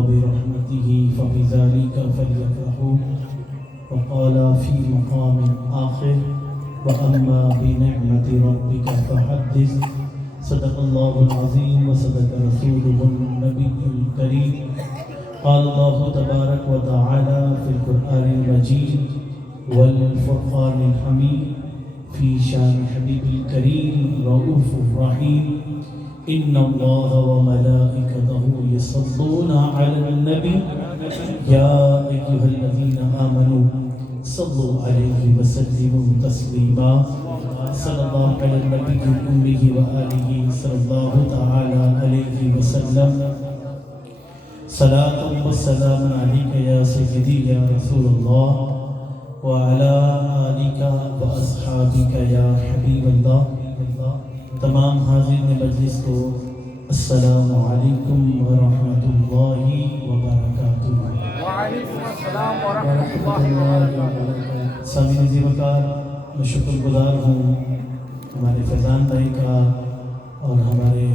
برحمته فبذلك فليفرحوا وقال في مقام آخر وأما بنعمة ربك فحدث صدق الله العظيم وصدق رسوله النبي الكريم قال الله تبارك وتعالى في القرآن المجيد والفرقان الحميد في شان حبيب الكريم رؤوف رحيم إن الله وملائكته يصلون على النبي يا أيها الذين آمنوا صلوا عليه وسلموا تسليما صلى الله على النبي الأمي وآله صلى الله تعالى عليه وسلم صلاة والسلام عليك يا سيدي يا رسول الله وعلى آلك وأصحابك يا حبيب الله. تمام حاضرین مجلس کو السلام علیکم ورحمۃ اللہ وبرکاتہ. وعلیکم السلام ورحمۃ اللہ وبرکاتہ. سامعین عزیز وقار، میں شکر گزار ہوں ہمارے فیضان بھائی کا اور ہمارے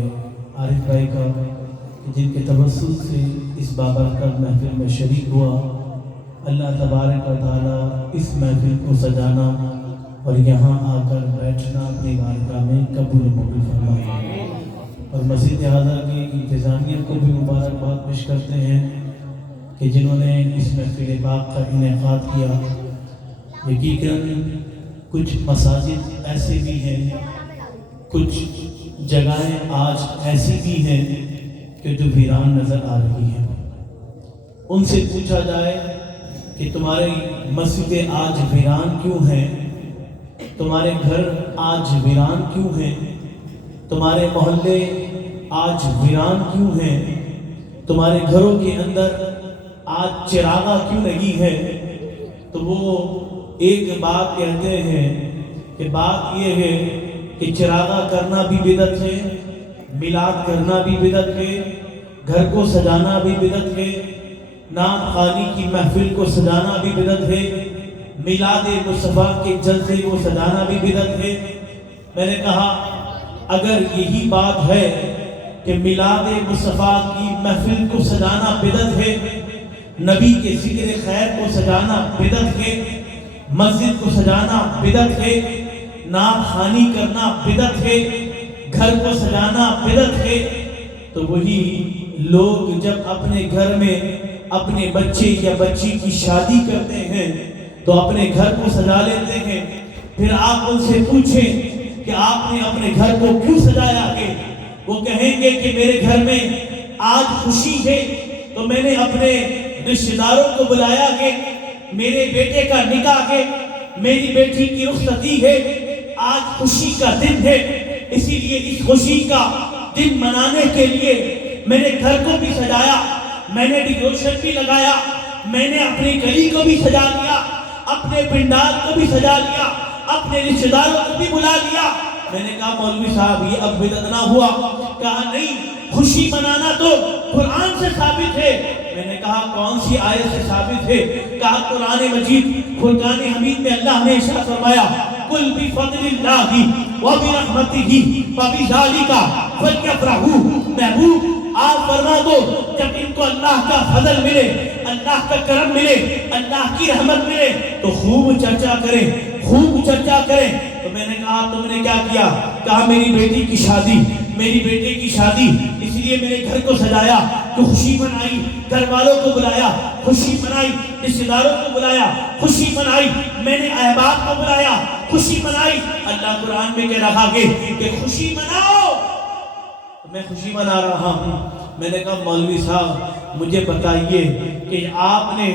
عارف بھائی کا جن کے توسط سے اس بابرکت محفل میں شریک ہوا. اللہ تبارک و تعالیٰ اس محفل کو سجانا اور یہاں آ کر بیٹھنا اپنی بارگاہ میں قبول مقبول فرمائے. اور مسجد اعظم کی انتظامیہ کو بھی مبارکباد پیش کرتے ہیں کہ جنہوں نے اس محفل پاک کا انعقاد کیا. یقیناً کچھ مساجد ایسے بھی ہیں، کچھ جگہیں آج ایسی بھی ہیں کہ جو ویران نظر آ رہی ہیں. ان سے پوچھا جائے کہ تمہاری مسجدیں آج ویران کیوں ہیں، تمہارے گھر آج ویران کیوں ہیں، تمہارے محلے آج ویران کیوں ہیں، تمہارے گھروں کے اندر آج چراغاں کیوں نہیں ہے، تو وہ ایک بات کہتے ہیں کہ بات یہ ہے کہ چراغاں کرنا بھی بدعت ہے، میلاد کرنا بھی بدعت ہے، گھر کو سجانا بھی بدعت ہے، نعت خوانی کی محفل کو سجانا بھی بدعت ہے، میلاد مصطفیٰ کے جلسے کو سجانا بھی بدعت ہے. میں نے کہا اگر یہی بات ہے کہ میلاد مصطفیٰ کی محفل کو سجانا بدعت ہے، نبی کے ذکر خیر کو سجانا بدعت ہے، مسجد کو سجانا بدعت ہے، نعت خوانی کرنا بدعت ہے، گھر کو سجانا بدعت ہے، تو وہی لوگ جب اپنے گھر میں اپنے بچے یا بچی کی شادی کرتے ہیں تو اپنے گھر کو سجا لیتے ہیں. پھر آپ ان سے پوچھیں کہ آپ نے اپنے گھر کو کیوں سجایا ہے، وہ کہیں گے کہ میرے گھر میں آج خوشی ہے تو میں نے اپنے رشتہ داروں کو بلایا ہے، میرے بیٹے کا نکاح ہے، میری بیٹی کی رخصتی ہے، آج خوشی کا دن ہے، اسی لیے اس خوشی کا دن منانے کے لیے میں نے گھر کو بھی سجایا، میں نے ڈیکوریشن بھی لگایا، میں نے اپنی گلی کو بھی سجا لیا، اپنے پنڈال کو بھی سجا لیا، اپنے رشتہ داروں کو بھی بلا لیا. میں نے کہا مولوی صاحب یہ اب بدعت نہ ہوا؟ کہا نہیں، خوشی منانا تو قرآن سے ثابت ہے. میں نے کہا کون سی آیت سے ثابت ہے؟ کہا قرآن مجید فرقان حمید میں اللہ نے ارشاد فرمایا قل بفضل اللہ وبرحمتہ فبذلک فلیفرحوا. محبوب آپ فرما دو جب ان کو اللہ کا فضل ملے، اللہ کا کرم ملے، اللہ کی رحمت ملے تو خوب چرچا کریں، خوب چرچا کریں. تو میں نے کہا تم نے کیا کیا؟ کہا میری بیٹی کی شادی، میری بیٹے کی شادی، اس لیے میرے گھر کو سجایا تو خوشی منائی، گھر والوں کو بلایا، خوشی منائی، رشتہ داروں کو بلایا، خوشی منائی، میں نے احباب کو بلایا، خوشی منائی. اللہ قرآن میں کہہ رہا ہے کہ خوشی مناؤ، میں خوشی منا رہا ہوں. میں نے کہا مولوی صاحب مجھے بتائیے کہ آپ نے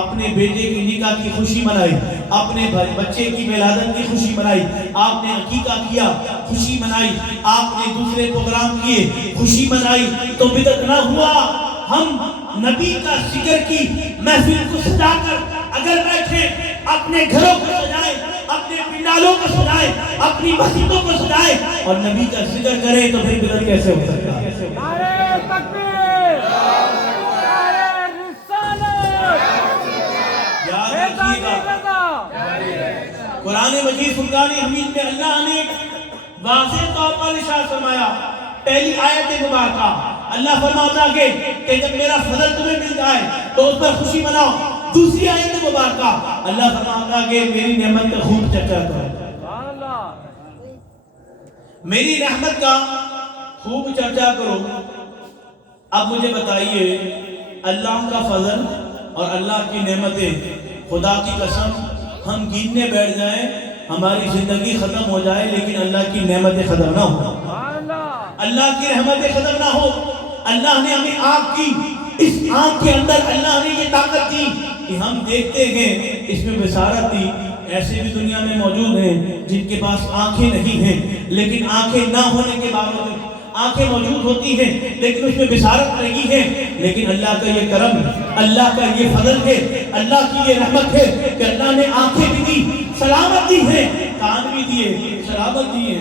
اپنے بیٹے کی نکاح کی خوشی منائی، اپنے بچے کی ولادت کی خوشی منائی، آپ نے عقیقہ کیا خوشی منائی، آپ نے دوسرے پروگرام کیے خوشی منائی، تو بدعت نہ ہوا؟ ہم نبی کا ذکر کی محفل کو سجا کر اگر بیٹھے، اپنے گھروں کو سجائیں، اپنے پنڈالوں کو سجائیں، اپنی مسجدوں کو سجائیں اور نبی کا ذکر کریں تو پھر بدعت کیسے ہو سکتا ہے؟ نعرہ تکبیر، نعرہ رسالت، یاد رکھیے گا قرآن مجید فرقان حمید میں اللہ نے واضح طور پر ارشاد فرمایا، پہلی آیت مبارکہ اللہ فرماتا ہے کہ جب میرا فضل تمہیں مل جائے تو اس پر خوشی مناؤ. دوسری آیت مبارکہ اللہ فرماتا ہے کہ میری نعمت کا خوب چرچا کرو, میری رحمت کا خوب چرچا کرو. اب مجھے بتائیے, اللہ کا فضل اور اللہ کی نعمتیں, خدا کی قسم ہم گننے بیٹھ جائیں, ہماری زندگی ختم ہو جائے لیکن اللہ کی نعمتیں ختم نہ ہو, اللہ کی رحمتیں ختم نہ ہو. اللہ نے ہمیں آنکھ کی, اس آنکھ کے اندر اللہ نے یہ طاقت دی کہ ہم دیکھتے ہیں, اس میں بشارت دی. ایسے بھی دنیا میں موجود ہیں جن کے پاس آنکھیں نہیں ہیں, لیکن آنکھیں نہ ہونے کے باوجود آنکھیں موجود ہوتی ہیں لیکن اس میں بشارت نہیں ہے. لیکن اللہ کا یہ کرم, اللہ کا یہ فضل ہے, اللہ کی یہ رحمت ہے کہ اللہ نے آنکھیں بھی دی, سلامت دی ہے, کان بھی دیے, سلامت دیے.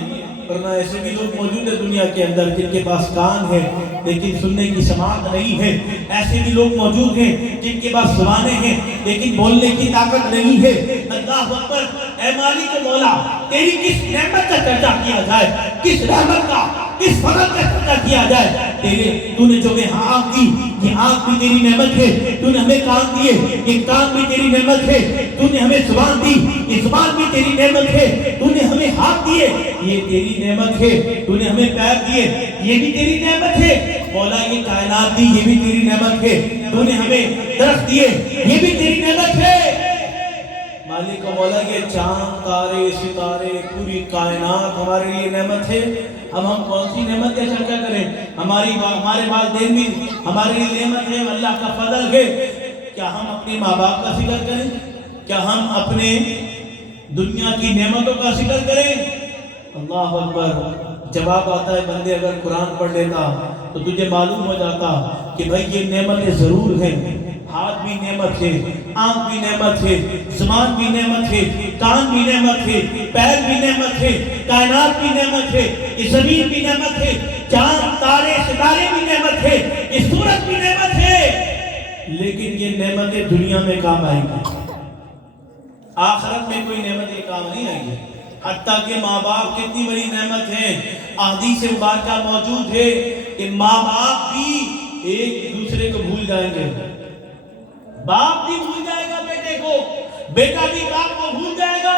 ورنہ ایسے بھی لوگ موجود ہیں دنیا کے اندر جن کے پاس کان ہے لیکن سننے کی سماعت نہیں ہے. ایسے بھی لوگ موجود ہیں جن کے پاس زبانیں ہیں لیکن بولنے کی طاقت نہیں ہے. اللہ اکبر. اے مالک مولا, تیری کس نعمت کا چرچا کیا جائے, کس رحمت کا, کس فضل کا چرچا کیا جائے. تو نے جو ہمیں آنکھ دی, یہ آنکھ بھی تیری نعمت ہے. تو نے ہمیں کان دیے, یہ کان بھی تیری نعمت ہے. تو نے ہمیں زبان دی, یہ زبان بھی تیری نعمت ہے. تو نے ہمیں ہاتھ دیے, یہ تیری نعمت ہے. تو نے ہمیں پیر دیے, یہ بھی تیری نعمت ہے. مولا یہ کائنات دی, یہ بھی تیری نعمت ہے. تو نے ہمیں درخت دیے, یہ بھی تیری نعمت ہے. مالک و مولا یہ چاند, تارے, ستارے, پوری کائنات ہمارے لیے نعمت ہے. اب ہم کون سی نعمت کا چرچا کریں؟ ہمارے والدین بھی ہمارے لیے نعمت ہے, اللہ کا فضل ہے. کیا ہم اپنے ماں باپ کا ذکر کریں؟ کیا ہم اپنے دنیا کی نعمتوں کا ذکر کریں؟ اللہ اکبر. جواب آتا ہے, بندے اگر قرآن پڑھ لیتا تو تجھے معلوم ہو جاتا کہ بھائی یہ نعمتیں ضرور ہیں. ہاتھ بھی نعمت ہے, آنکھ بھی نعمت ہے, زبان بھی نعمت ہے, کان بھی نعمت ہے, پیر بھی نعمت ہے, کائنات بھی نعمت ہے, یہ زمین بھی نعمت ہے, چاند, تارے, ستارے بھی نعمت ہے, یہ سورج بھی نعمت ہے. لیکن یہ نعمتیں دنیا میں کام آئیں گی, آخرت میں کوئی نعمتیں کام نہیں آئیں گی. حتیٰ کہ ماں باپ کتنی بڑی نعمت ہے. احادیث مبارکہ موجود ہے کہ ماں باپ بھی ایک دوسرے کو بھول جائیں گے. باپ بھی بھول جائے گا بیٹے کو, بیٹا بھی باپ کو بھول جائے گا.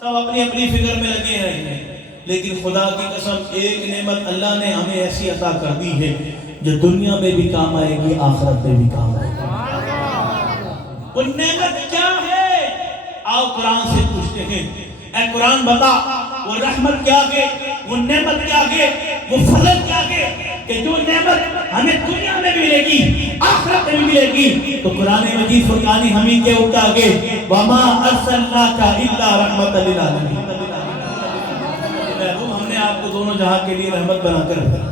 سب اپنی اپنی فکر میں لگے ہیں. لیکن خدا کی قسم ایک نعمت اللہ نے ہمیں ایسی عطا کر دی ہے جو دنیا میں بھی کام آئے گی, آخرت میں بھی کام آئے گی. وہ نعمت کیا ہے؟ آؤ قرآن سے پوچھتے ہیں, اے قرآن بتا وہ رحمت کیا ہے, وہ نعمت کیا ہے, وہ فضل کیا ہے کہ جو نعمت ہمیں دنیا میں بھی ملے گی, آخرت میں بھی ملے گی. تو قرآن مجید فرقان حمید کے اٹھتا ہے وَمَا أَرْسَلْنَاكَ إِلَّا رَحْمَةً لِلْعَالَمِينَ. ہم نے آپ کو دونوں جہاں کے لیے رحمت بنا کر رکھا.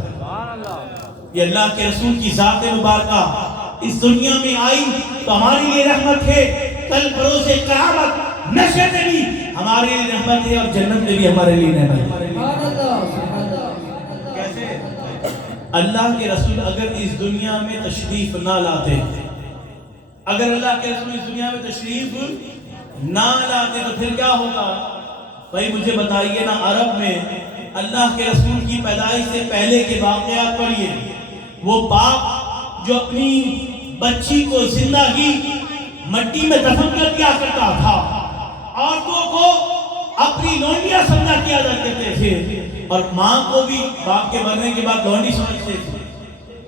یہ اللہ کے رسول کی ذات مبارکہ اس دنیا میں آئی تو ہمارے لیے رحمت ہے. کل بروز قیامت نشر میں بھی ہمارے لیے رحمت ہے اور جنت میں بھی ہمارے لیے رحمت ہے. کیسے؟ اللہ کے رسول اگر اس دنیا میں تشریف نہ لاتے, اگر اللہ کے رسول اس دنیا میں تشریف نہ لاتے تو پھر کیا ہوتا؟ بھائی مجھے بتائیے نا, عرب میں اللہ کے رسول کی پیدائش سے پہلے کے واقعات پڑھیے. وہ باپ جو اپنی بچی کو زندہ ہی مٹی میں دفن کر دیا کرتا تھا, عورتوں کو اپنی لونڈیاں سمجھا کیا کرتے تھے, اور ماں کو بھی باپ کے مرنے کے بعد لونڈی سمجھتے تھے,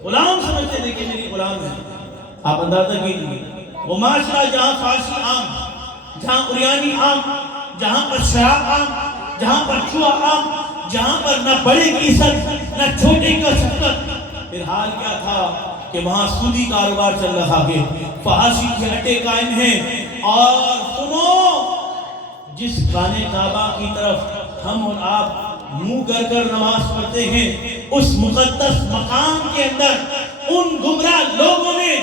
غلام سمجھتے تھے کہ میری غلام ہے. آپ اندازہ کیجیے وہ معاشرہ جہاں فارسی عام, جہاں اریانی عام, جہاں پر شراب عام, جہاں پر جوا عام, جہاں پر نہ بڑے کی عزت نہ چھوٹے کا شفقت. پھر حال کیا تھا کہ وہاں سودی کاروبار چل رہا ہے, فحاشی کے اڈے قائم ہیں. اور سنو, جس خانہ کعبہ کی طرف ہم اور آپ منہ کر نماز پڑھتے ہیں, اس مقدس مقام کے اندر ان گمراہ لوگوں نے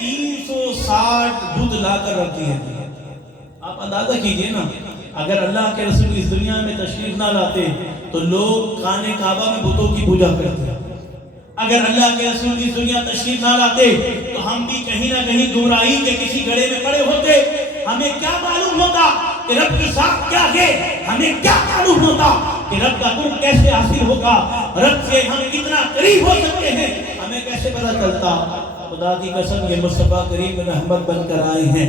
360 بت لا کر رکھ دیے. آپ اندازہ کیجئے نا, اگر اللہ کے رسول اس دنیا میں تشریف نہ لاتے تو لوگ خانہ کعبہ میں بتوں کی پوجا کرتے. اگر اللہ کے رسول اس دنیا تشریف نہ لاتے تو ہم بھی کہیں نہ کہیں گمراہی کے کسی گڑھے میں پڑے ہوتے. ہمیں کیا معلوم ہوتا کہ رب کی ذات کیا ہے, ہمیں کیا معلوم ہوتا کہ کہ رب کا قرب کیسے حاصل ہوگا، رب سے ہم کتنا قریب ہو سکتے ہیں، ہمیں کیسے پتہ چلتا؟ خدا کی قسم یہ مصطفیٰ کریم رحمت بن کر آئے ہیں،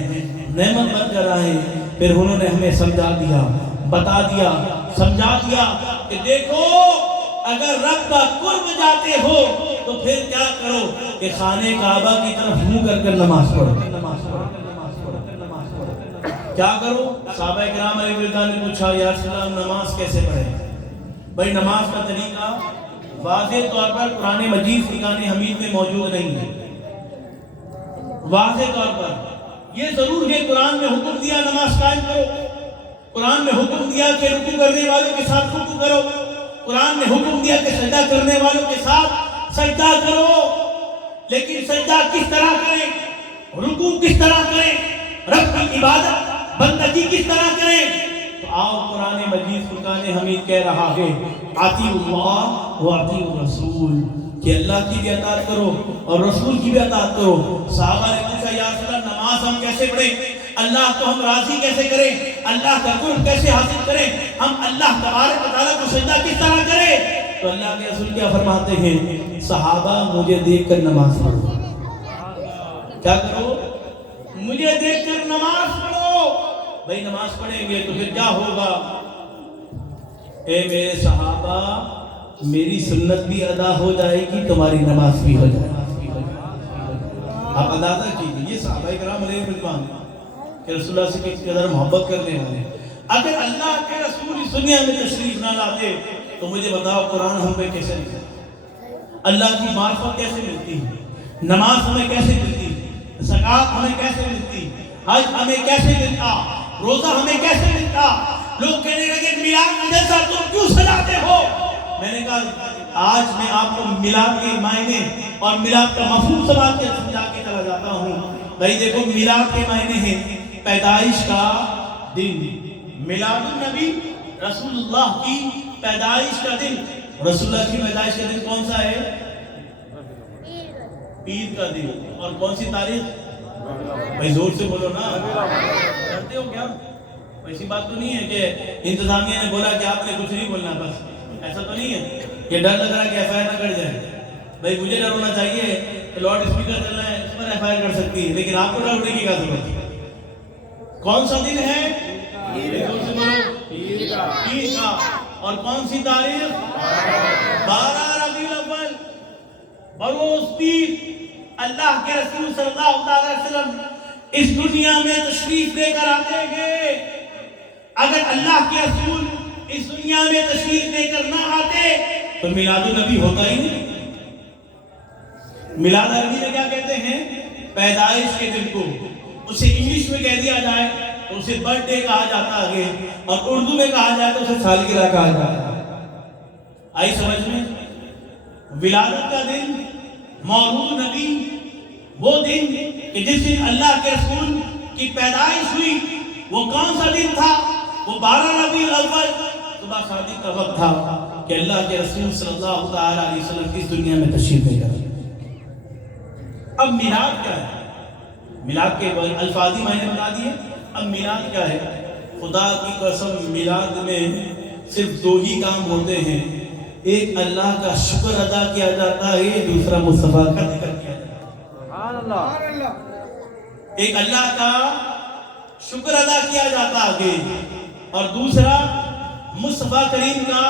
نعمت بن کر آئے ہیں۔ پھر انہوں نے ہمیں سمجھا دیا، بتا دیا، سمجھا دیا کہ دیکھو اگر رب کا قرب جاتے ہو تو پھر کیا کرو کہ خانہ کعبہ کی طرف منہ کر کر نماز پڑھو۔ کیا کرو؟ صحابہ کرام علیہ رضوان نے پوچھا یا رسول اللہ نماز کیسے پڑھیں؟ بھائی نماز کا طریقہ واضح طور پر قرآن مجید فرقان حمید میں موجود نہیں ہے۔ واضح طور پر یہ ضرور ہے قرآن میں حکم دیا نماز قائم کرو، قرآن میں حکم دیا کہ رکوع کرنے والوں کے ساتھ رکوع کرو، قرآن نے حکم دیا کہ سجدہ کرنے والوں کے ساتھ سجدہ کرو، لیکن سجدہ کس طرح کریں، رکوع کس طرح کریں، رب کی عبادت بندگی کس طرح کریں؟ تو آؤ قرآن مجید فرقان حمید کہہ رہا ہے اطیعوا اللہ و اطیعوا الرسول، کہ اللہ کی بھی اطاعت کرو اور رسول کی بھی اطاعت کرو۔ صحابہ نے پوچھا یا رسول اللہ نماز ہم کیسے پڑھیں، اللہ کو ہم راضی کیسے کریں، اللہ کا قرب کیسے حاصل کریں، ہم اللہ تبارک و تعالیٰ کو سجدہ کس طرح کریں؟ تو اللہ کے رسول کیا فرماتے ہیں؟ صحابہ مجھے دیکھ کر نماز پڑھو۔ کیا کرو؟ مجھے دیکھ کر نماز پڑھو۔ بھائی نماز پڑھیں گے تو پھر کیا ہوگا؟ اے میرے صحابہ میری سنت بھی ادا ہو جائے گی، تمہاری نماز بھی ہو جائے گی۔ آپ اندازہ کیجئے یہ صحابہ کرام علیہ رضوان کہ رسول اللہ سے کس قدر محبت کرنے والے، اگر اللہ کے رسول اس دنیا میں تشریف نہ لاتے تو مجھے بتاؤ قرآن ہم پہ کیسے ملتا، اللہ کی معرفت کیسے ملتی، نماز ہمیں کیسے ملتی، زکوٰۃ ہمیں کیسے ملتی، حج ہمیں کیسے ملتا، روزہ ہمیں کیسے ملتا؟ لوگ کہنے لگے میلاد کا جلسہ تم کیوں سجاتے ہو؟ میں نے کہا آج میں آپ کو میلاد کے معنی اور میلاد کا مفہوم سمجھا کے چلا جاتا ہوں۔ بھائی دیکھو میلاد کے معنی ہیں پیدائش کا دن، میلاد النبی رسول اللہ کی پیدائش کا دن۔ رسول اللہ کی پیدائش کا دن کون سا ہے؟ عید کا دن۔ اور کون سی تاریخ؟ بھائی زور سے بولو نا، ڈرتے ہو کیا؟ ایسی بات تو نہیں ہے کہ انتظامیہ نے بولا کہ آپ نے کچھ نہیں بولنا، بس ایسا تو نہیں ہے کہ ڈر لگ رہا ہے کہ ایف آئی آر نہ کر جائے۔ بھائی مجھے ڈر ہونا چاہیے کہ لاؤڈ اسپیکر چل رہا ہے اس پر ایف آئی آر کر سکتی ہے، لیکن آپ کو ڈر ہونے کی کیا ضرورت ہے؟ کون سا دن ہے؟ عید کا۔ اور کون سی تاریخ؟ 12 ربیع الاول، بروز پیر۔ اللہ کے رسول صلی اللہ علیہ وسلم اس دنیا میں تشریف لے کر آتے ہیں۔ اگر اللہ کے رسول اس دنیا میں تشریف لے کر نہ آتے تو میلاد النبی ہوتا ہی نہیں۔ میلاد عربی میں کیا کہتے ہیں؟ پیدائش کے دن کو، اسے انگلش میں کہہ دیا جائے تو اسے برتھ ڈے کہا جاتا ہے، اور اردو میں کہا جائے تو اسے سالگرہ کہا جاتا ہے۔ آئی سمجھ میں؟ ولادت کا دن، مولود نبی، وہ دن کہ جس دن اللہ کے رسول کی پیدائش ہوئی، وہ کون سا دن تھا؟ وہ 12 ربیع الاول، صبح صادق کا وقت تھا کہ اللہ کے رسول صلی اللہ علیہ وسلم اس دنیا میں تشریف لے کر۔ اب میلاد کیا ہے؟ میلاد کے الفاظی معنی بتا دیے، اب میلاد کیا ہے؟ خدا کی قسم میلاد میں صرف 2 ہی کام ہوتے ہیں، ایک اللہ کا شکر ادا کیا جاتا ہے، دوسرا مصطفیٰ کا ذکر کیا جاتا ہے۔ سبحان اللہ۔ ایک اللہ کا شکر ادا کیا جاتا ہے اور دوسرا مصطفیٰ کریم کا،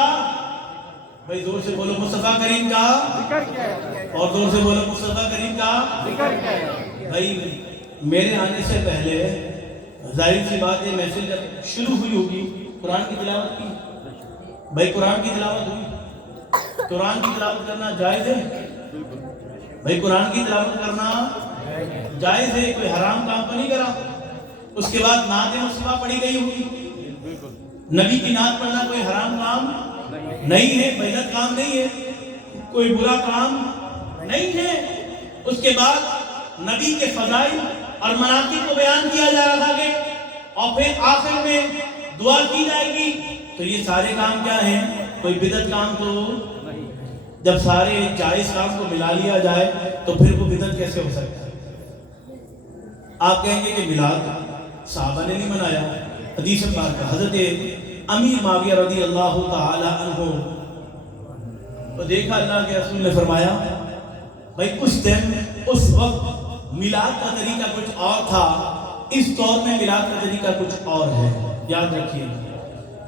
بھائی زور سے بولو مصطفیٰ کریم کا ذکر کیا ہے، اور زور سے بولو مصطفیٰ کریم کا ذکر کیا ہے۔ بھائی میرے آنے سے پہلے ظاہر سی بات ہے محفل جب شروع ہوئی ہوگی قرآن کی تلاوت کی، بھائی قرآن کی تلاوت ہوئی، قرآن کی تلاوت کرنا جائز ہے؟ بھائی قرآن کی تلاوت کرنا جائز ہے، کوئی حرام کام تو نہیں کرا؟ اس کے بعد نعت مصطفیٰ پڑھی گئی ہوگی، نبی کی نعت پڑھنا کوئی حرام کام نہیں ہے، بدعت کام نہیں ہے، کوئی برا کام نہیں ہے۔ اس کے بعد نبی کے فضائل اور مناقب کو بیان کیا جا رہا ہے، اور پھر آخر میں دعا کی جائے گی۔ تو یہ سارے کام کیا ہیں؟ کوئی بدعت کام تو نہیں۔ جب سارے جائز کام کو ملا لیا جائے تو پھر وہ بدعت کیسے ہو سکتا ہے؟ آپ کہیں گے کہ میلاد صحابہ نے نہیں منایا، حدیث پاک کا حضرت امیر معاویہ رضی اللہ تعالی عنہ تو دیکھا اللہ کے رسول نے فرمایا بھائی اس دن اس وقت میلاد کا طریقہ کچھ اور تھا، اس دور میں میلاد کا طریقہ کچھ اور ہے، یاد رکھیے۔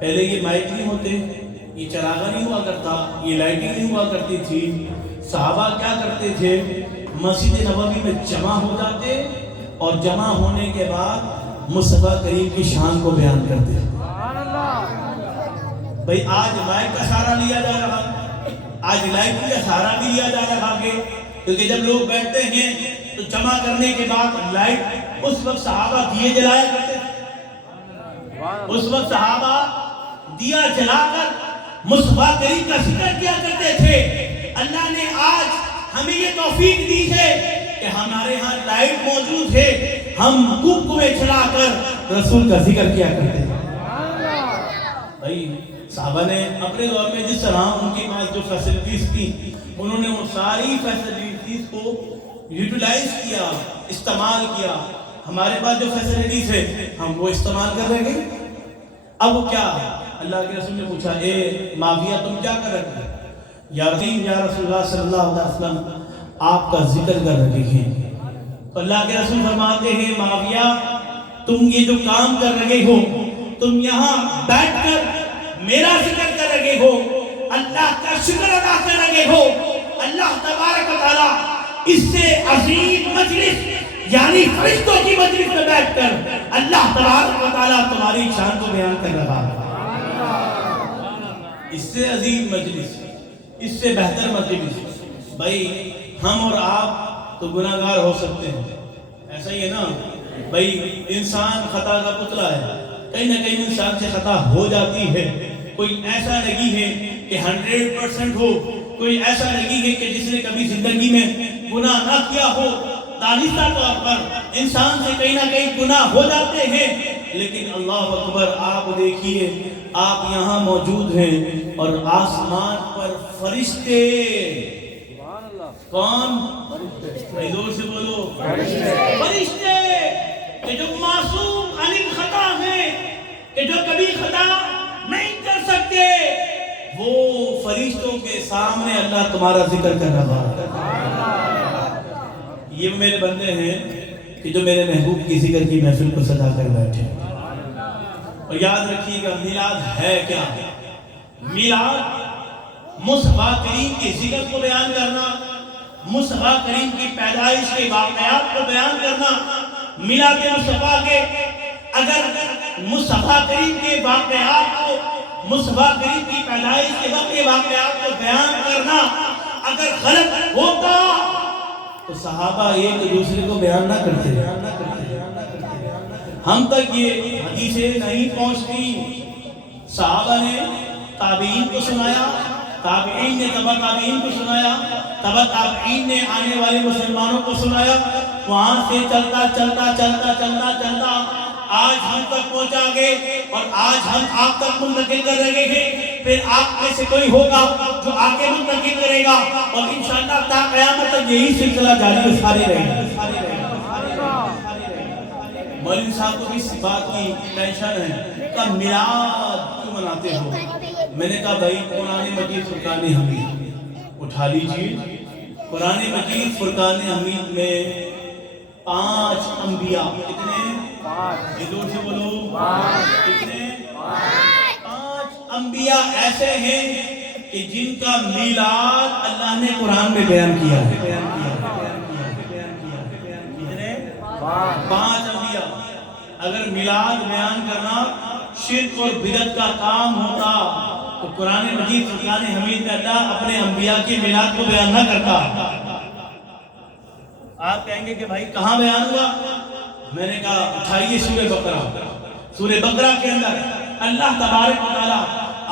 پہلے یہ مائک نہیں ہوتے، یہ چراغا نہیں ہوا کرتا، یہ لائٹنگ نہیں ہوا کرتی تھی۔ صحابہ کیا کرتے تھے؟ مسجد نبوی میں جمع ہو جاتے اور جمع ہونے کے بعد مصطفیٰ کریم کی شان کو بیان کرتے۔ بھائی آج مائک کا سہارا لیا جا رہا، آج لائٹنگ کا سہارا بھی لیا جا رہا ہے، کیونکہ جب لوگ بیٹھتے ہیں تو جمع کرنے کے بعد لائٹ، اس وقت صحابہ دیے جلایا کرتے تھے، اس وقت صحابہ دیا جلا کر مصطفیٰ کریم کا ذکر کیا کرتے تھے۔ اللہ نے آج ہمیں یہ توفیق دی ہے کہ ہمارے ہاں لائٹ موجود ہے، ہم کمکمے چلا کر رسول کا ذکر کیا کرتے ہیں۔ بھائی صحابہ نے اپنے دور میں جس طرح ان کے پاس جو فیسلٹیز تھی، انہوں نے وہ ساری فیسلٹیز کو یوٹیلائز کیا، استعمال کیا۔ ہمارے پاس جو فیسلٹیز ہے ہم وہ استعمال کر رہے ہیں۔ اب وہ کیا؟ اللہ کے رسول نے پوچھا اے معاویہ تم کیا کر رہے ہیں؟ یا رسول اللہ صلی اللہ علیہ وسلم آپ کا ذکر کر رہے ہیں۔ تو اللہ کے رسول فرماتے ہیں معاویہ تم یہ جو کام کر رہے ہو، تم یہاں بیٹھ کر میرا ذکر کر رہے ہو، اللہ کا شکر ادا کر رہے ہو۔ اللہ تبارک و تعالیٰ اس سے عظیم مجلس یعنی فرشتوں کی مجلس میں بیٹھ کر اللہ تبارک و تعالیٰ تمہاری شان کو بیان کر رہا ہے۔ اس سے عظیم مجلس، اس سے بہتر مجلس۔ بھائی ہم اور آپ تو گناہگار ہو سکتے ہیں، ایسا ہی ہے نا؟ بھائی انسان خطا کا پتلا ہے، کہیں نہ کہیں انسان سے خطا ہو جاتی ہے۔ کوئی ایسا نہیں ہے کہ 100% ہو، کوئی ایسا نہیں ہے کہ جس نے کبھی زندگی میں گناہ نہ کیا ہو۔ دانستہ طور پر انسان سے کہیں نہ کہیں گناہ ہو جاتے ہیں، لیکن اللہ اکبر، آپ دیکھیے آپ یہاں موجود ہیں اور آسمان پر فرشتے، کون؟ بھائی زور سے بولو، فرشتے کہ جو معصوم عن الخطا ہیں، کہ جو کبھی خطا نہیں کر سکتے، وہ فرشتوں کے سامنے اللہ تمہارا ذکر کر رہا ہے۔ یہ میرے بندے ہیں کہ جو میرے محبوب کی ذکر کی محفل کو سجا کر بیٹھے۔ اور یاد رکھیے گا میلاد ہے کیا؟ میلاد مصطفیٰ کریم کے ذکر کو بیان کرنا، مصطفیٰ کریم کی پیدائش کے واقعات کو بیان کرنا۔ میلاد مصطفیٰ کے، اگر مصطفیٰ کریم کے واقعات کو، مصطفیٰ کریم کی پیدائش کے وقت کے واقعات کو بیان کرنا اگر غلط ہوتا تو صحابہ ایک دوسرے کو بیان نہ کرتے۔ ہم تک یہ حدیثیں نہیں پہنچتی۔ صحابہ نے تابعین کو سنایا، تابعین نے تبع تابعین کو سنایا، تبع تابعین نے آنے والے مسلمانوں کو سنایا، وہاں سے چلتا چلتا چلتا چلتا چلتا آج ہم تک پہنچا گے، اور آج ہم آپ تک منتقل کر رہے ہیں۔ پھر آپ میں سے کوئی ہوگا جو آگے منتقل کرے گا، اور انشاءاللہ تا قیامت تک یہی سلسلہ جاری و ساری رہے گا۔ مولوی صاحب کو اس بات کی ٹینشن ہے کہ میلاد کیوں مناتے ہو؟ میں نے کہا بھائی قرآن مجید فرقان حمید اٹھا لیجیے۔ قرآن مجید فرقان حمید میں 5 انبیاء، کتنے؟ 5، زور سے بولو، کتنے؟ 5 انبیاء ایسے ہیں کہ جن کا میلاد اللہ نے قرآن میں بیان کیا ہے۔ کتنے؟ 5 انبیاء۔ اگر میلاد بیان کرنا شرک اور بدعت کا کام ہوتا تو قرآن مجید فرقان حمید میں اللہ اپنے انبیاء کی میلاد کو بیان نہ کرتا۔ آپ کہیں گے کہ بھائی کہاں بیان ہوا؟ میں نے کہا اٹھائیے سورہ بقرہ۔ سورہ بقرہ کے اندر اللہ تبارک و تعالیٰ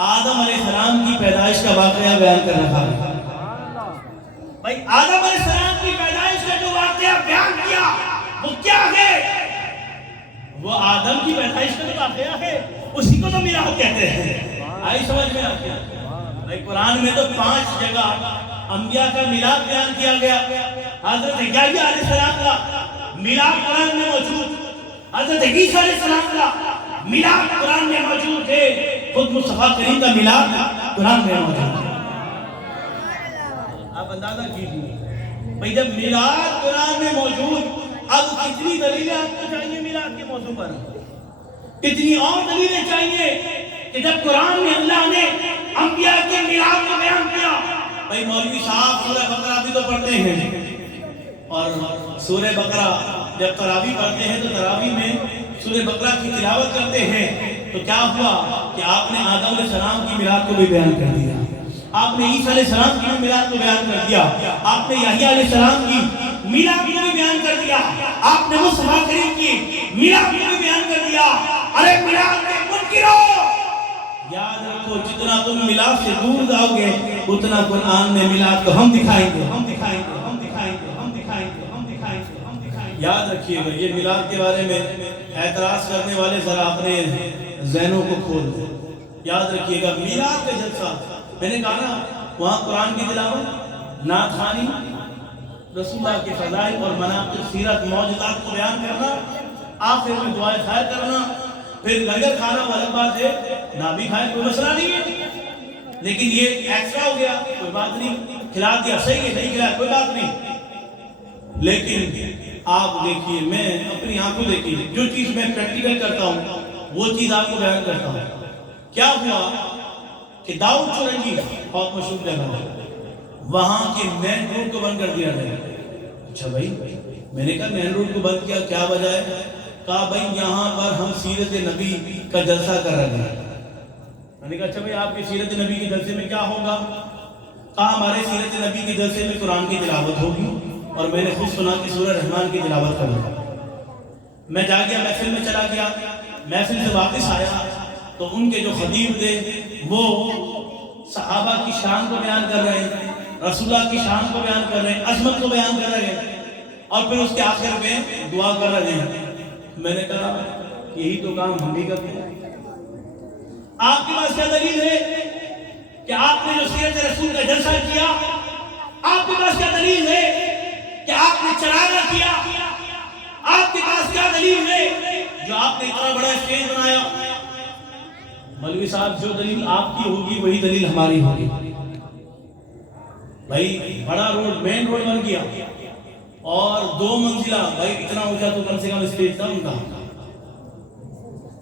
آدم علیہ السلام کی پیدائش کا واقعہ بیان کر رہا ہے۔ بھائی آدم علیہ السلام کی پیدائش کا جو واقعہ بیان کیا وہ کیا ہے؟ وہ آدم کی پیدائش کا جو واقعہ ہے اسی کو تو میلاد کہتے ہیں۔ آئی سمجھ میں آپ کیا؟ بھائی قرآن میں تو 5 جگہ انبیاء کا میلاد بیان کیا گیا۔ حضرت یحییٰ علیہ السلام کا میلاد قرآن میں موجود، حضرت عیسیٰ علیہ السلام کا میلاد قرآن میں موجود ہے۔ خود مصطفیٰ کریم کا میلاد قرآن میں موجود ہے۔ آپ اندازہ کیجیے بھئی جب میلاد قرآن میں موجود، اب کتنی دلیلیں آپ کو چاہیے میلاد کے موضوع پر؟ کتنی اور دلیلیں چاہیے کہ جب قرآن میں اللہ نے انبیاء کے میلاد کو بیان کیا۔ بھئی مولوی صاحب سورہ بقرہ بھی تو پڑھتے ہیں، اور سورہ بقرہ جب تراویح پڑھتے ہیں تو تراویح میں سورہ بقرہ کی تلاوت کرتے ہیں، تو کیا ہوا کہ آپ نے آدم علیہ السلام کی میلاد کو بھی بیان کر دیا، آپ نے عیسیٰ علیہ السلام کی میلاد کو بیان کر دیا، آپ نے یحییٰ علیہ السلام کی میلاد کو بھی بیان کر دیا، آپ نے مصطفیٰ کریم کی میلاد کو بھی بیان کر دیا۔ ارے میلاد کے منکرو، یاد رکھو جتنا تم میلاد سے دور جاؤ گے اتنا قرآن میں میلاد کو ہم دکھائیں گے، ہم دکھائیں گے، ہم دکھائیں گے، ہم دکھائیں گے، ہم دکھائیں گے، ہم دکھائیں گے۔ یاد رکھیے گا یہ میلاد کے بارے میں اعتراض کرنے والے ذرا اپنے ذہنوں کو کھول دیں۔ یاد رکھیے گا میلاد کا جلسہ، میں نے کہا نا وہاں قرآن کی تلاوت، نعت خوانی، رسول اللہ کے فضائل اور مناقب سیرت معجزات کو بیان کرنا، آخر میں دعائے خیر کرنا، پھر لنگر کھانا وہ الگ بات ہے، نہ بھی کھائے کوئی مسئلہ نہیں ہے، لیکن یہ ایکسٹرا ہو گیا کوئی بات نہیں، کھلا دیا صحیح ہے، نہیں کھلایا کوئی بات نہیں۔ لیکن آپ دیکھیے، میں اپنی آنکھوں دیکھیے جو چیز میں پریکٹیکل کرتا ہوں وہ چیز آپ کو بیان کرتا ہوں۔ کیا ہوا کہ داؤد چورنجی بہت مشہور جگہ ہے، وہاں کے مین روڈ کو بند کر دیا گیا۔ اچھا بھائی، میں نے کہا مین روڈ کو بند کیا کیا وجہ ہے؟ کہا بھائی یہاں پر ہم سیرت نبی کا جلسہ کر رہے ہیں۔ میں نے کہا اچھا بھائی آپ کی سیرت نبی کے جلسے میں کیا ہوگا؟ کہا ہمارے سیرت نبی کے جلسے میں قرآن کی تلاوت ہوگی، اور میں نے خود سنا کہ سورہ رحمان کی تلاوت کروں۔ میں جا گیا محفل میں چلا گیا، محفل سے واپس آیا تو ان کے جو خطیب تھے وہ صحابہ کی شان کو بیان کر رہے ہیں، رسول اللہ کی شان کو بیان کر رہے ہیں، عظمت کو بیان کر رہے ہیں، اور پھر اس کے آخر میں دعا کر رہے ہیں۔ میں نے کہا یہی تو کام ہم بھی کرتے ہیں۔ آپ کے پاس کیا دلیل ہے کہ آپ نے جو سیرت رسول کا جلسہ کیا؟ آپ کے پاس کیا دلیل ہے کہ آپ نے چراغا کیا؟ آپ کے پاس کیا دلیل ہے جو آپ نے اتنا بڑا اسٹیج بنایا؟ مولوی صاحب جو دلیل آپ کی ہوگی وہی دلیل ہماری ہوگی۔ بھائی بڑا روڈ، مین روڈ بن گیا اور 2 منزلہ، بھائی اتنا اونچا تو کم سے کم اسٹیج تھا ان کا،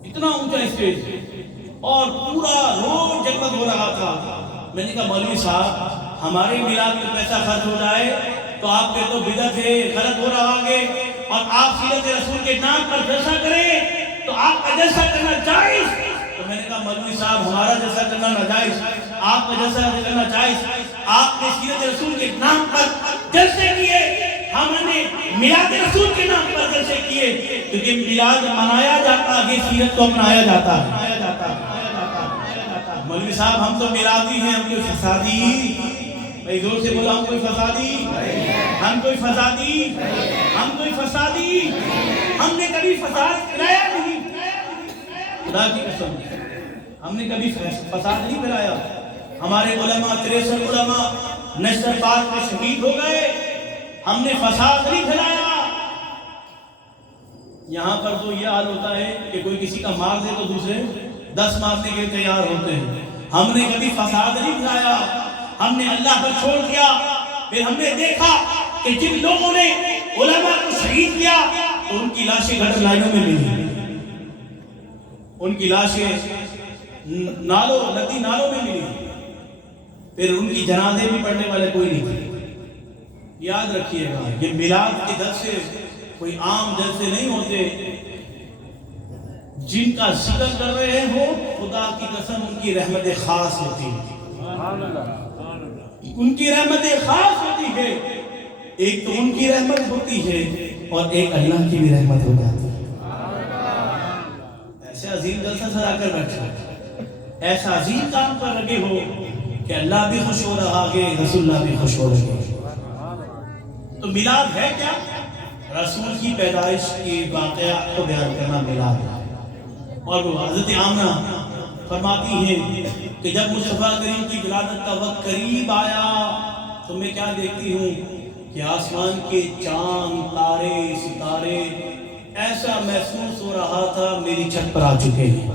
اتنا اونچا اسٹیج، اور پورا روڈ جگمگ ہو رہا تھا۔ میں نے کہا مولوی صاحب ہمارے میلاد میں پیسہ خرچ ہو جائے تو آپ کے تو بدعت ہے، غلط ہو رہا آگے، اور آپ سیرت رسول کے نام پر جلسہ کریں تو آپ کا جلسہ کرنا جائز۔ تو میں نے کہا مولوی صاحب ہمارا جلسہ کرنا ناجائز، آپ کا جلسہ کرنا جائز۔ آپ نے سیرت رسول کے نام پر جلسے کیے، ہم نے میلاد رسول کے نام پر جلسے کیے، کیونکہ میلاد منایا جاتا ہے، سیرت کو اپنایا جاتا ہے۔ مولوی صاحب ہم تو میلادی ہیں، ہم کوئی فسادی، بھائی زور سے بولا ہم کوئی فسادی، ہم کوئی فسادی، ہم کوئی فسادی، ہم نے کبھی فساد کرایا نہیں، خدا کی قسم ہم نے کبھی فساد نہیں کرایا۔ ہمارے علماء 63 علماء نشتر پاک میں شہید ہو گئے، ہم نے فساد نہیں پھیلایا۔ یہاں پر تو یہ حال ہوتا ہے کہ کوئی کسی کا مار دے تو دوسرے 10 مارنے کے تیار ہوتے ہیں۔ ہم نے کبھی فساد نہیں پھیلایا، ہم نے اللہ پر چھوڑ دیا۔ پھر ہم نے دیکھا کہ جن لوگوں نے علماء کو شہید کیا تو ان کی لاشیں گٹر لائنوں میں ملی، ان کی لاشیں ندی نالوں میں ملی، پھر ان کی جنازے بھی پڑھنے والے کوئی نہیں تھے۔ یاد رکھیے گا یہ میلاد کے جلسے کوئی عام جلسے نہیں ہوتے، جن کا ذکر کر رہے ہو خدا کی قسم ان کی رحمت خاص ہوتی ہے، ان کی رحمت خاص ہوتی ہے۔ ایک تو ان کی رحمت ہوتی ہے اور ایک اللہ کی بھی رحمت ہو جاتی ہے۔ ایسے عظیم جلسہ سجا کر بیٹھا، ایسا عظیم کام پر لگے ہو کہ اللہ بھی خوش ہو رہا ہے، رسول اللہ بھی خوش ہو رہے ہیں۔ تو میلاد ہے کیا؟ رسول کی پیدائش کے واقعات کو بیان کرنا میلاد ہے۔ اور وہ حضرت آمنہ فرماتی ہیں کہ جب مصطفیٰ کریم کی ولادت کا وقت قریب آیا تو میں کیا دیکھتی ہوں کہ آسمان کے چاند، تارے، ستارے ایسا محسوس ہو رہا تھا میری چھت پر آ چکے ہیں۔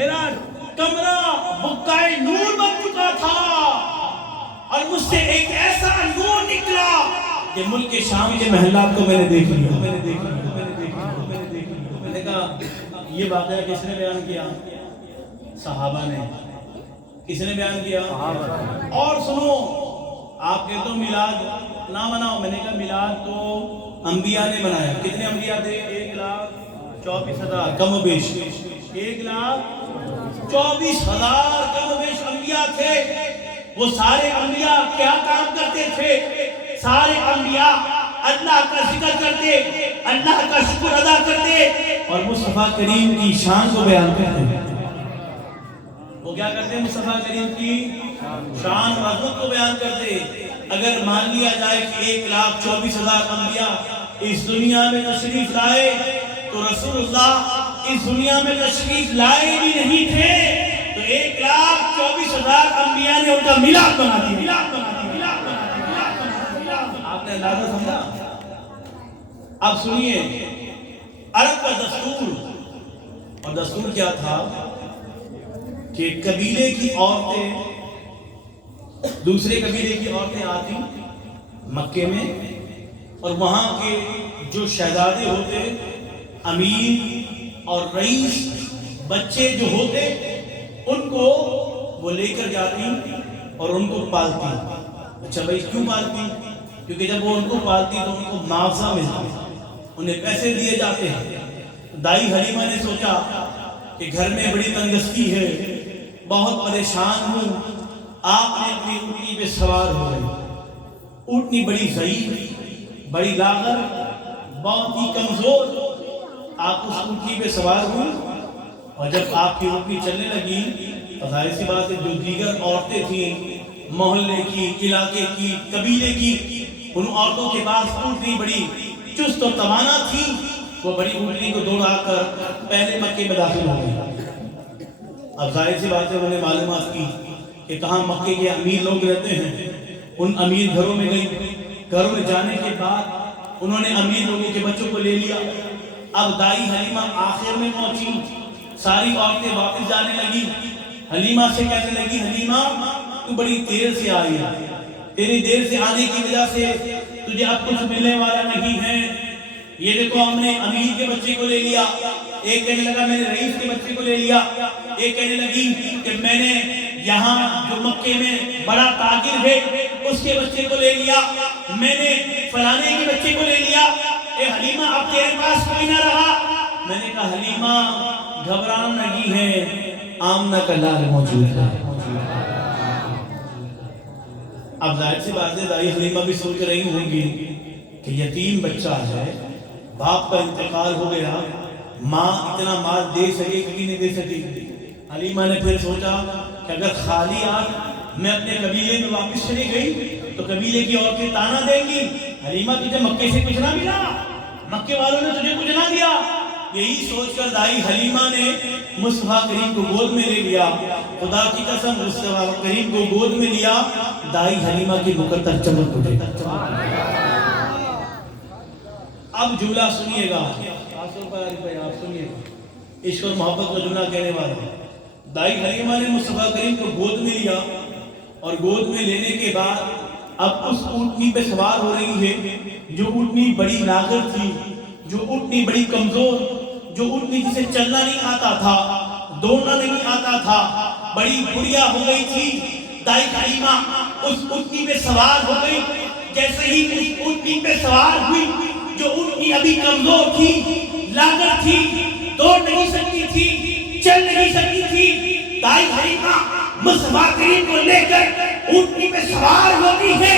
میرا کمرہ بقعۂ نور بن چکا تھا اور مجھ سے ایک ایسا نور نکلا کہ ملک شام کے محلات کو میں نے دیکھ لیا. میں نے کہا یہ واقعہ کس نے بیان کیا؟ صحابہ نے. کس نے بیان کیا؟ اور سنو، آپ کہتے ہو میلاد نہ مناؤ. میں نے کہا میلاد تو انبیاء نے منایا. کتنے انبیاء تھے؟ 1,24,000 کم و بیش. 1,24,000 کم و بیش انبیاء تھے. وہ سارے انبیاء کیا کام کرتے تھے؟ سارے انبیاء اللہ کا ذکر کرتے، اللہ کا شکر ادا کرتے اور مصطفیٰ کریم کی شان کو بیان کرتے. وہ کیا کرتے ہیں؟ مصطفیٰ کریم کی شان و عظمت کو بیان کرتے. اگر مان لیا جائے کہ 1,24,000 انبیاء اس دنیا میں تشریف لائے تو رسول اللہ اس دنیا میں تشریف لائے بھی نہیں تھے، تو 1,24,000 انبیاء نے ان کا میلاد بنا دیا. آپ نے اندازہ سمجھا؟ اب سنیے، عرب کا دستور، اور دستور کیا تھا کہ قبیلے کی عورتیں دوسرے قبیلے کی عورتیں آتی مکے میں، اور وہاں کے جو شہزادے ہوتے، امیر اور رئیس بچے جو ہوتے، ان کو وہ لے کر جاتی اور ان کو پالتی. اچھا بھائی کیوں پالتی؟ کیونکہ جب وہ ان کو پالتی تو ان کو معاوضہ ملتا، انہیں پیسے دیے جاتے ہیں. دائی حلیمہ نے سوچا کہ گھر میں بڑی تنگستی ہے، بہت پریشان ہوں. آپ نے اپنی اونٹنی پہ سوار ہو گئی. اونٹنی بڑی ضعیف، بڑی لاغر، بہت ہی کمزور. آپ اس اونٹنی پہ سوار ہوئی اور جب آپ کی اونٹنی چلنے لگی تو ظاہر سی بات ہے جو دیگر عورتیں تھیں محلے کی، علاقے کی، قبیلے کی، ان عورتوں کے پاس اونٹنی بڑی چست و توانا تھی. وہ بڑی اونٹنی کو دوڑا کر پہلے مکے میں داخل ہو گئی. اب ظاہر سی بات ہے انہوں نے معلومات کی کہ کہاں مکے کے امیر لوگ رہتے ہیں. ان امیر گھروں میں گئی. گھروں میں جانے کے بعد انہوں نے امیر لوگوں کے بچوں کو لے لیا. اب دائی حلیمہ آخر میں پہنچی. ساری عورتیں واپس جانے لگی. حلیمہ سے کہنے لگی حلیمہ تو بڑی دیر سے آئی ہے، تیری دیر سے آنے کی وجہ سے تجھے اب کچھ ملنے والا نہیں ہے. یہ دیکھو ہم نے امیر کے بچے کو لے لیا. ایک کہنے لگا میں نے رئیس کے بچے کو لے لیا. ایک کہنے لگی کہ میں نے یہاں جو مکے میں بڑا تاجر ہے اس کے بچے کو لے لیا. میں نے فلانے کے بچے کو لے لیا. اے حلیمہ اب تیرے پاس کوئی نہ رہا. میں نے کہا حلیمہ گھبرانا نہیں ہے، آمنہ کا لال موجود ہے. اب ظاہر سی بات ہے دائی حلیمہ بھی سوچ رہی ہوں گی کہ یتیم بچہ ہے، باپ کا انتقال ہو گیا، ماں اتنا مال دے سکے کہ نہیں دے سکی. حلیمہ نے پھر سوچا کہ اگر خالی ہاتھ میں اپنے قبیلے میں واپس چلی گئی تو قبیلے کی عورتیں تانا دیں گی حلیمہ تجھے مکے سے کچھ نہ ملا، مکے والوں نے تجھے کچھ نہ دیا. یہی سوچ کر دائی حلیمہ نے مصطفیٰ کریم کو گود میں لے لیا. خدا کی قسم مصطفیٰ کریم کو گود میں لیا. دائی حلیمہ کی مقدر چمک اٹھے. اب جملہ سنیے گا، آپ سنیے گا، عشق اور محبت کا جملہ کہنے والا. دائی حلیمہ نے مصطفیٰ کریم کو گود میں لیا اور گود میں لینے کے بعد اب اس اونٹنی پہ سوار ہو رہی ہے جو اونٹنی بڑی لاغر تھی، جو اونٹنی بڑی کمزور، جو اونٹنی جسے چلنا نہیں آتا تھا، دوڑنا نہیں آتا تھا، بڑی بڑھیا ہو گئی تھی. دائی حلیمہ اس اونٹنی پہ سوار ہو گئی. جیسے ہی اس اونٹنی پہ سوار ہوئی، جو اونٹنی ابھی کمزور تھی، لاغر تھی، دوڑ نہیں سکتی تھی، چل نہیں سکتی تھی، دائی حلیمہ مصطفیٰ کریم کو لے کر اونٹنی پہ سوار ہوتی ہے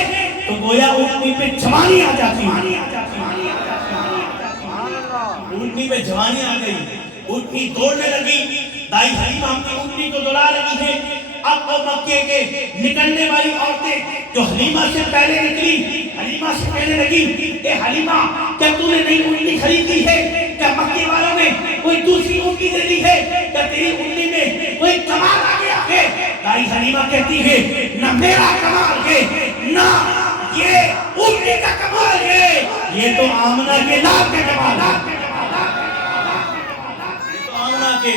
تو گویا اونٹنی پہ جوانی آ جاتی. اونٹنی پہ جوانی آ گئی. اونٹنی دوڑنے لگی. دائی حلیمہ اپنی اونٹنی کو دوڑا رہی ہے. اب وہ مکے کے نکلنے والی عورتیں جو حلیمہ سے پہلے نکلی، حلیمہ سے کہنے لگی اے حلیمہ کیا تو نے نئی اونٹنی خریدی ہے؟ کیا مکے والوں نے کوئی دوسری اونٹنی دے دی ہے؟ کیا تیری اونٹنی میں کوئی کمال آ گیا ہے؟ دائی حلیمہ کہتی ہے نہ میرا کمال ہے نہ یہ اونٹنی کا کمال ہے، یہ تو آمنہ کے لال کا کمال ہے. آمنہ کے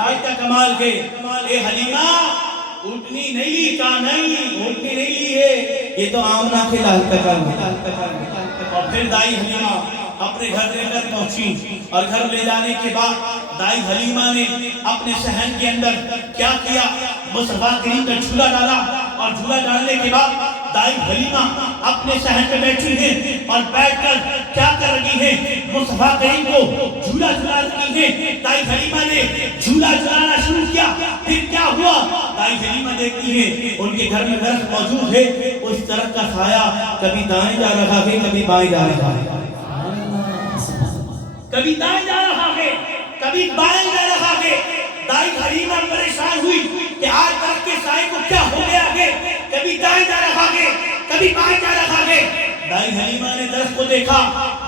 علاج کا کمال ہے. اے حلیمہ اٹھنی نہیں لی کا نہیں اٹھنی نہیں لی ہے, یہ تو آمنہ کے علاج کا کام ہے. اور پھر دائی حلیمہ اپنے گھر لے کر پہنچی, اور گھر لے جانے کے بعد دائی حلیمہ نے اپنے صحن کے اندر کیا کیا, مصطفیٰ کریم کا جھولا ڈالا, اور جھولا ڈالنے کے بعد دائی حلیمہ اپنے صحن پہ بیٹھی ہیں, اور بیٹھ کر کیا کر رہی ہیں, مصطفیٰ کریم کو جھولا جھلا رہی ہیں. دائی حلیمہ نے جھولا جھلانا شروع کیا. پھر کیا ہوا, دائی حلیمہ دیکھتی ہیں ان کے گھر میں درخت موجود ہے, اس درخت کا سایہ کبھی دائیں جا رہا ہے کبھی بائیں جا رہا ہے, کبھی دائیں جا رہا ہے کبھی بائیں جا رہا ہے. دائی حلیمہ پریشان ہوئی کہ آج درخت کے سائے کو کیا ہو گیا ہے, کبھی دائیں جا رہا ہے کبھی بائیں جا رہا ہے. دائی حلیمہ نے درخت کو دیکھا,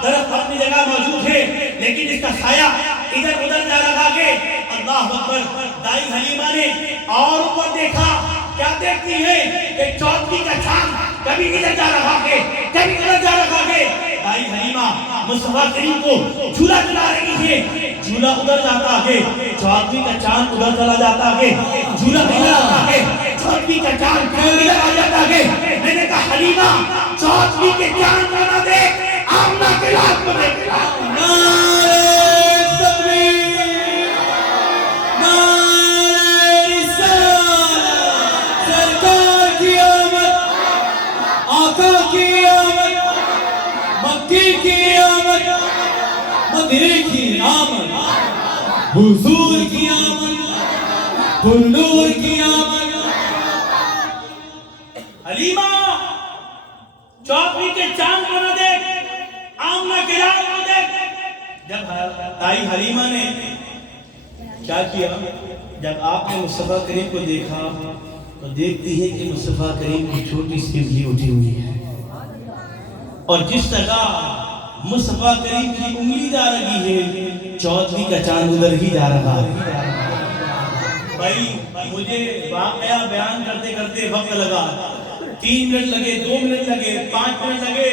درخت اپنی جگہ موجود ہے لیکن اس کا سایہ ادھر ادھر جا رہا ہے. اللہ اکبر. دائی حلیمہ نے اور اوپر دیکھا, کیا دیکھتی ہے کہ چودھویں کا چاند کبھی ادھر جا رہا ہے کبھی ادھر جا رہا ہے. دائی حلیمہ مصطفیٰ کریم کو جھولا جھلا رہی ہے, جھولا ادھر جاتا ہے, چودھویں کا چاند ادھر چلا جاتا ہے, جھولا ادھر آتا ہے, چودھویں کا چاند ادھر آ جاتا ہے. میں نے کہا حلیمہ چودھویں کے چاند کو نہ دیکھ, آمنہ کے لال کو دیکھ. مدری کی آمد, حضور کی آمد, نور کی آمد. حلیمہ چودھویں کے چاند کو نہ دیکھ, آمنہ کے لال کو دیکھ. جب دائی حلیمہ نے کیا کیا, جب آپ نے مصطفیٰ کریم کو دیکھا تو دیکھتی ہے کہ مصطفیٰ کریم کی چھوٹی سی انگلی اٹھی ہوئی ہے, اور جس طرح مصطفیٰ کریم کی انگلی جا رہی ہے چودھویں کا چاند ادھر ہی جا رہا ہے. بھائی مجھے واقعہ بیان کرتے کرتے وقت لگا, 3 منٹ لگے, 2 منٹ لگے, 5 منٹ لگے,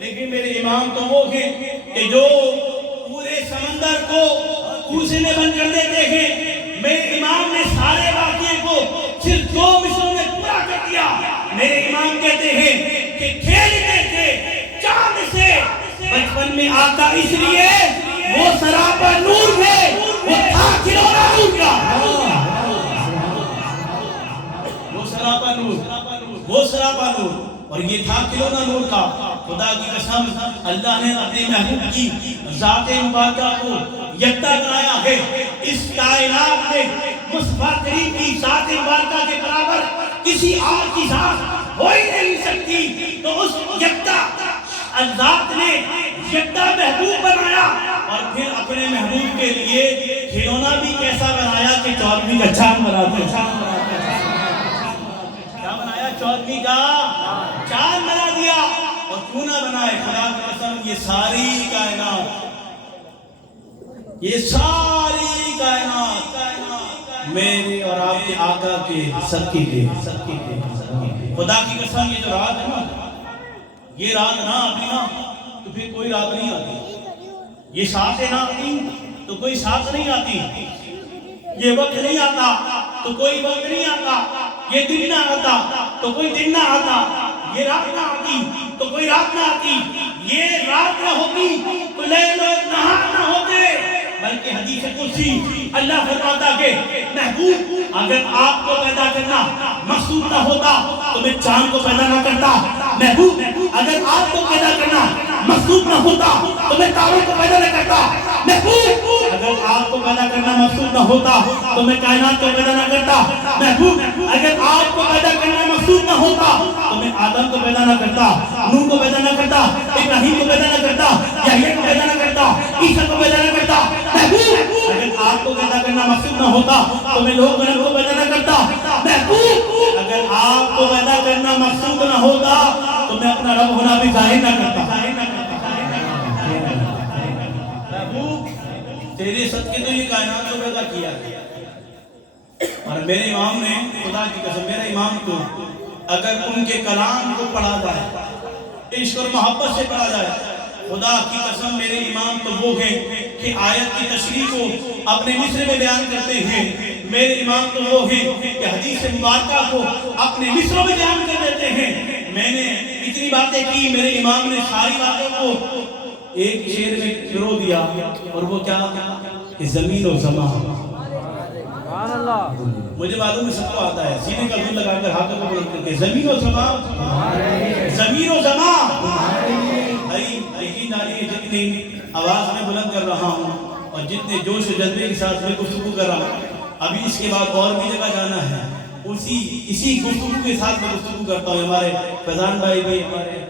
لیکن میرے امام تو وہ ہیں کہ جو پورے سمندر کو کوزے میں بند کر دیتے ہیں. میرے امام نے سارے واقعے کو صرف 2 مصروں میں پورا کر دیا. میرے امام کہتے ہیں کہ کھیلتے تھے چاند سے بچپن میں آقا, اس لیے وہ سراپا نور ہے, وہ تھا کھلونا نور کا, وہ سراپا نور, وہ سراپا نور, اور یہ تھا کھلونا نور کا. خدا کی قسم اللہ نے اپنے محبوب کی ذات مبارکہ کو یکتا بنایا ہے. اس کائنات میں مصطفیٰ کریم کی ذات مبارکہ کے برابر کسی اور کی ذات ہو ہی نہیں سکتی. تو اس یکتا ذات نے یکتا محبوب بنایا, اور پھر اپنے محبوب کے لیے کھلونا بھی کیسا بنایا کہ چودھویں کا چاند بنا دیا. کیا بنایا, چودھویں کا چاند بنا دیا. اور کیوں نہ بنائے, خدا کی قسم یہ ساری کائنات, یہ ساری کائنات میرے اور آپ کے آقا کے صدقے کے. خدا کی قسم یہ جو رات ہے نا, یہ رات نہ آتی نا تو پھر کوئی رات نہیں آتی, یہ ساتیں نہ آتی تو کوئی ساتھ نہیں آتی, یہ وقت نہیں آتا تو کوئی وقت نہیں آتا, یہ دن نہ آتا تو کوئی دن نہ آتا, یہ رات نہ آتی تو کوئی رات نہ آتی, یہ رات نہ ہوتی تو لیل و نہار نہ ہوتے. بلکہ حدیث قدسی اللہ فرماتا کہ محبوب اگر آپ کو پیدا کرنا مقصود نہ ہوتا تو میں چاند کو پیدا نہ کرتا. محبوب اگر آپ کو پیدا کرنا مقصود نہ ہوتا تو میں تاروں کو پیدا نہ کرتا. محبوب اگر آپ کو پیدا کرنا مقصود نہ ہوتا تو میں کائنات کو پیدا نہ کرتا. محبوب اگر آپ کو پیدا کرنا مقصود نہ ہوتا تو میں آدم کو پیدا نہ کرتا, نوح کو پیدا نہ کرتا, ابراہیم کو پیدا نہ کرتا, یحییٰ کو پیدا نہ کرتا, عیسیٰ کو پیدا نہ کرتا. محبوب اگر آپ کو پیدا کرنا مقصود نہ ہوتا تو میں لوگ بلند کو پیدا نہ کرتا. محبوب اگر آپ کو پیدا کرنا مقصود نہ ہوتا تو میں اپنا رب ہونا بھی ظاہر نہ کرتا. محبوب تیرے صدقے تو یہ کائنات کو پیدا کیا, اور میرے امام نے, خدا کی قسم میرے امام کو اگر ان کے کلام کو پڑھا جائے, عشق اور محبت سے پڑھا جائے, خدا کی قسم میرے امام تو وہ ہیں کہ آیت کی تشریح کو اپنے مصر میں بیان کرتے ہیں، میرے امام تو وہ ہیں کہ حدیث مبارکہ کو اپنے مصروں میں بیان کر دیتے ہیں۔ میں نے اتنی باتیں کی، میرے امام نے ساری باتوں کو ایک شعر میں پرو دیا، اور وہ کیا کہ زمین و زمان۔ سبحان اللہ۔ مجھے معلوم ہے سب کو آتا ہے، سینے کا دل لگا کر ہاتھوں کو بلند کر کے زمین و زمان، زمین و زمان۔ بھائی یقین جانیے جتنی آواز میں بلند کر رہا ہوں اور جتنے جوش و جذبے کے ساتھ میں گفتگو کر رہا ہوں، ابھی اس کے بعد اور بھی جگہ جانا ہے، اسی گفتگو کے ساتھ میں گفتگو کرتا ہوں۔ ہمارے فیضان بھائی بھی، ہمارے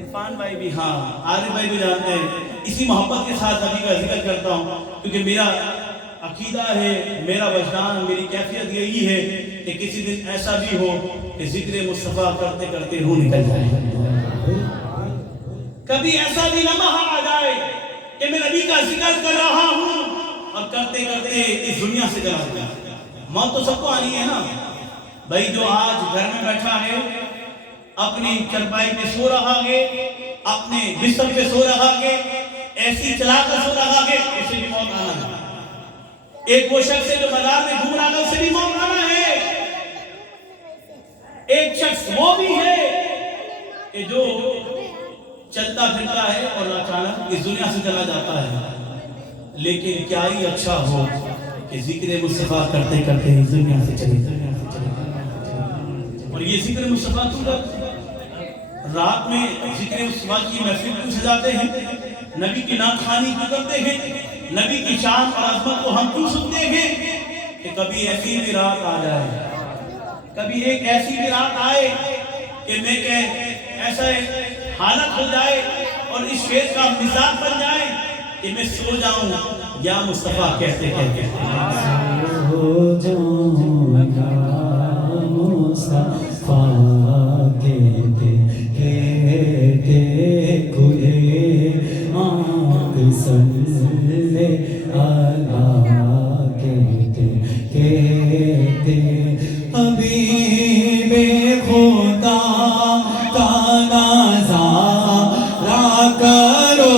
عرفان بھائی بھی، ہاں عارف بھائی بھی جانتے ہیں، اسی محبت کے ساتھ ابھی کا ذکر کرتا ہوں، کیونکہ میرا عقیدہ ہے، میرا وجدان، میری کیفیت یہی ہے کہ کسی دن ایسا بھی ہو کہ ذکر مصطفیٰ کرتے کرتے روح نکل جائے، کبھی ایسا بھی لمحہ آ جائے کہ میں نبی کا ذکر کر رہا ہوں اور کرتے کرتے اس دنیا سے چلا جائے۔ موت تو سب کو آنی ہے نا بھائی، جو آج گھر میں بیٹھا ہے، اپنی چرپائی پہ سو رہا ہے، اپنے بستر پہ سو رہا ہے، ایسی چلا کر سو رہا ہے، اسے بھی موت آنا ہے۔ ایک وہ شخص ہے جو بازار میں گھوم رہا ہے، اسے بھی موت آنا ہے۔ ایک شخص وہ بھی ہے کہ جو چلتا پھرتا ہے اور اچانک اس دنیا سے چلا جاتا ہے، لیکن کیا ہی اچھا ہو کہ ذکر مصطفیٰ کرتے کرتے اس دنیا سے چلے جائے۔ اور یہ ذکر مصطفیٰ تو رات میں ذکر مصطفیٰ کی محفل کیوں سجاتے ہیں، نبی کی نام خوانی کیوں کرتے ہیں، نبی کی شان اور عظمت کو ہم کیوں سنتے ہیں کہ کبھی ایسی بھی رات آ جائے، کبھی ایک ایسی بھی رات آئے کہ میں کہ ایسا حالت ہو جائے اور اس شعر کا مزاج بن جائے کہ میں سو جاؤں یا مصطفیٰ کہتے کہتے سو جاؤں یا مصطفیٰ کہتے کہتے کھلے آنکھ صلی اللہ کہتے کہتے حبیب خدا کا نظارہ کرو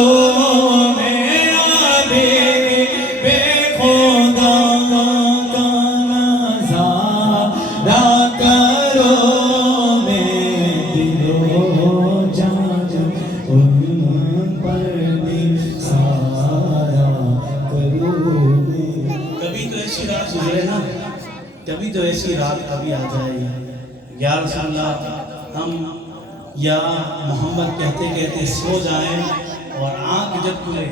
میرا حبیب خدا کا نظارہ کرو، میں دل و جان ان پر نثار کروں۔ کبھی تو ایسی رات گزرے نا، کبھی تو ایسی رات کبھی آ جائے، یا رسول اللہ ہم یا محمد کہتے کہتے سو جائیں اور آنکھ جب کھلے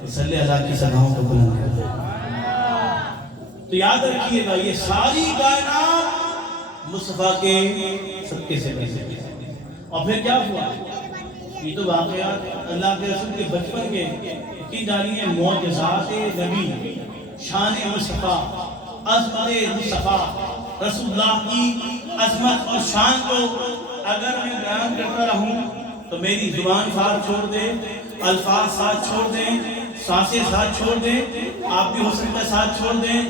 تو صلی اللہ کی ثناؤں کو بلند کر دیں۔ تو یاد رکھیے گا یہ ساری کائنات مصطفیٰ کے صدقے سے پیسے، اور پھر کیا ہوا، یہ تو واقعات اللہ کے رسول کے بچپن کے یقین جانیے معجزات نبی، شان مصطفیٰ، عظمت مصطفیٰ، رسول اللہ کی عظمت اور شان کو اگر میں بیان کرتا رہوں تو میری زبان ساتھ چھوڑ دے، الفاظ ساتھ چھوڑ دیں، سانسیں ساتھ چھوڑ دیں، آپ بھی ہو سکتا ہے ساتھ چھوڑ دیں،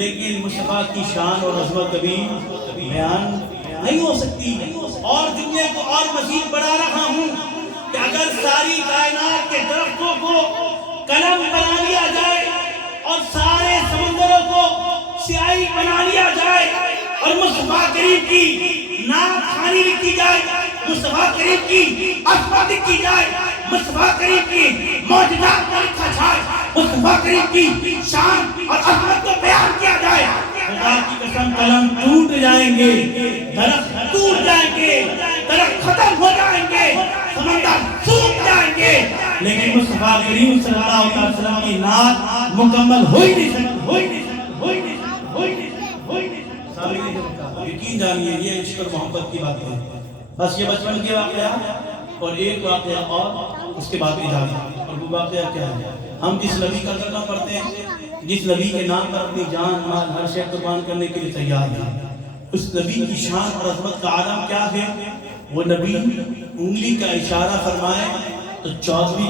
لیکن مصطفیٰ کی شان اور عظمت کبھی بیان نہیں ہو سکتی۔ اور جملے کو اور مزید بڑھا رہا ہوں کہ اگر ساری کائنات کے درختوں کو قلم بنا لیا جائے اور سارے سمندروں کو سیاہی بنا لیا جائے اور مصطفیٰ کریم کی نام خوانی لکھی جائے، مصطفیٰ کریم کی عظمت لکھی جائے، مصطفیٰ کریم کی معجزات کو لکھا جائے، مصطفیٰ کریم کی شان اور عظمت کو بیان کیا جائے، خدا کی قسم قلم ٹوٹ جائیں گے، درخت ٹوٹ جائیں گے، درخت ختم ہو جائیں گے، سمندر سوکھ جائیں گے، لیکن مصطفیٰ کریم صلی اللہ علیہ وسلم کی نعت مکمل ہو ہی نہیں سکتی، ہو ہی نہیں سکتی، ہو ہی نہیں سکتی، ہو ہی نہیں سکتی، ہو ہی نہیں سکتی۔ یقین جانیے یہ عشق اور محبت کی بات ہے، بس یہ بچپن کے واقعہ اور ایک واقعہ اور اس کے بعد اجازت، اور وہ واقعہ کیا ہے، ہم جس نبی کا کلمہ پڑھتے ہیں، جس نبی کے نام پر اپنی جان مال ہر شے قربان کرنے کے لیے تیار ہیں، اس نبی کی شان اور عظمت کا عالم کیا ہے، وہ نبی انگلی کا اشارہ فرمائے تو 14